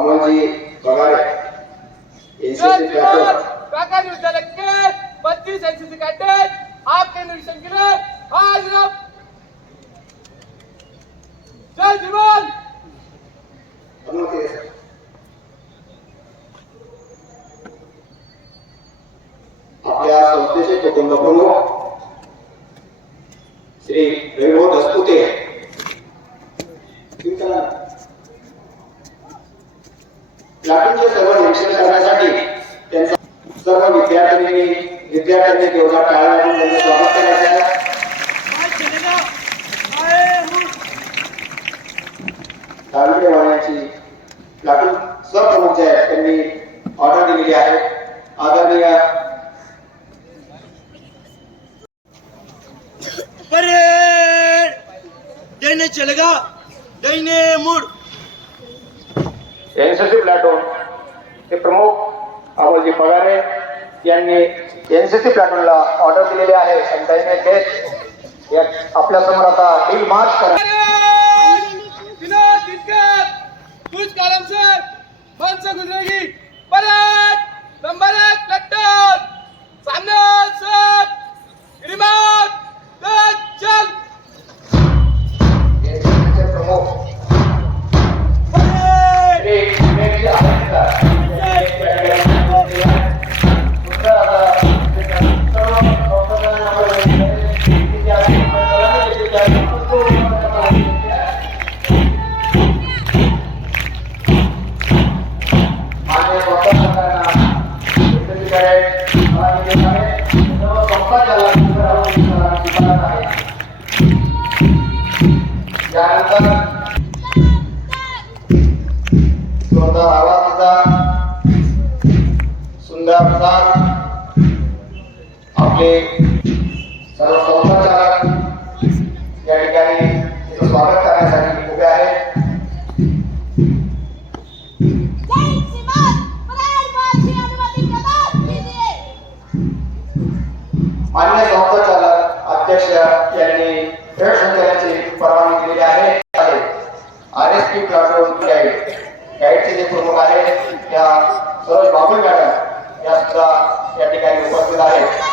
Amolji बगारे NCC platoon काका विरुद्ध case बत्तीस एनसीसी कॅडेट आपके निरीक्षण के लिए हाजिर। जय जवान. आपल्या संस्थेचे कुटुंब प्रमुख श्री वैभव दस्तुते. प्लाटूनचे सर्व निरीक्षण करण्यासाठी त्यांचा सर्व विद्यार्थ्यांनी विद्यार्थ्यांनी केवढा टाळा त्यांचं स्वागत करायचं आहे दहावी वाहनाची प्लाटून स्वप्रमुख जे त्यांनी ऑर्डर दिलेली आहे. आदरणीय परेड! देने चलेगा देने मुड़! एनसीसी प्लॅटून ते प्रमुख अमोलजी पगारे यांनी एनसीसी प्लॅटूनला ऑर्डर दिलेली आहे. आणि त्यांनी ते या आपल्यासमोर आता डील मार्च करा. विनोद दिनकर कुछ कालम प्रसाद आपले सर्व संस्थाचालक या ठिकाणी स्वागत करण्यासाठी उभे आहेत मान्य संस्थाचालक अध्यक्ष यांनी खेळ संचालनाची परवानगी दिलेली आहे R S P platoon guide गाईडचे जे प्रमुख आहेत त्या सरोज बाबुल मॅडम? या सुद्धा या ठिकाणी उपस्थित आहेत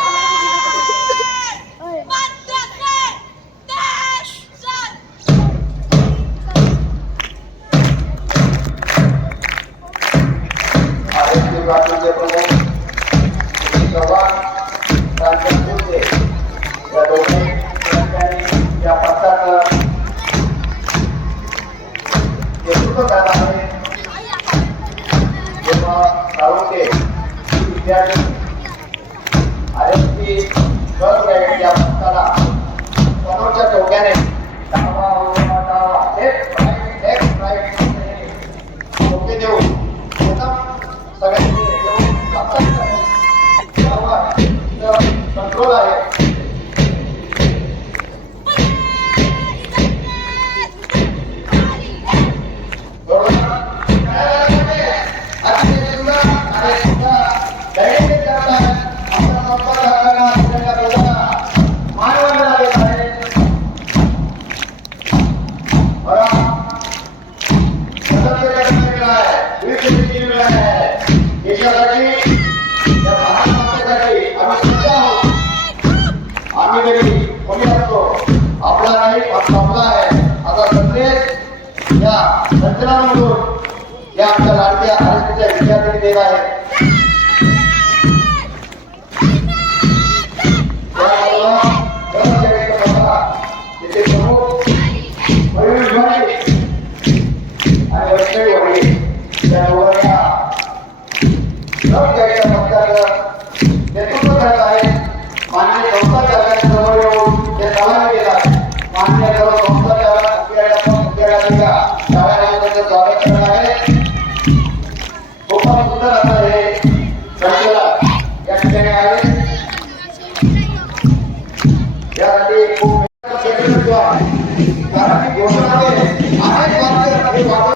व्यक्ती गरज द्यावी या भक्ताला देऊ प्रथम सगळ्यांनी देऊ कंट्रोल आहे. संचलनामधून या आमच्या लाडक्या आरक्षणाच्या विद्यार्थ्यांनी तिथे प्रमुख Obrigada.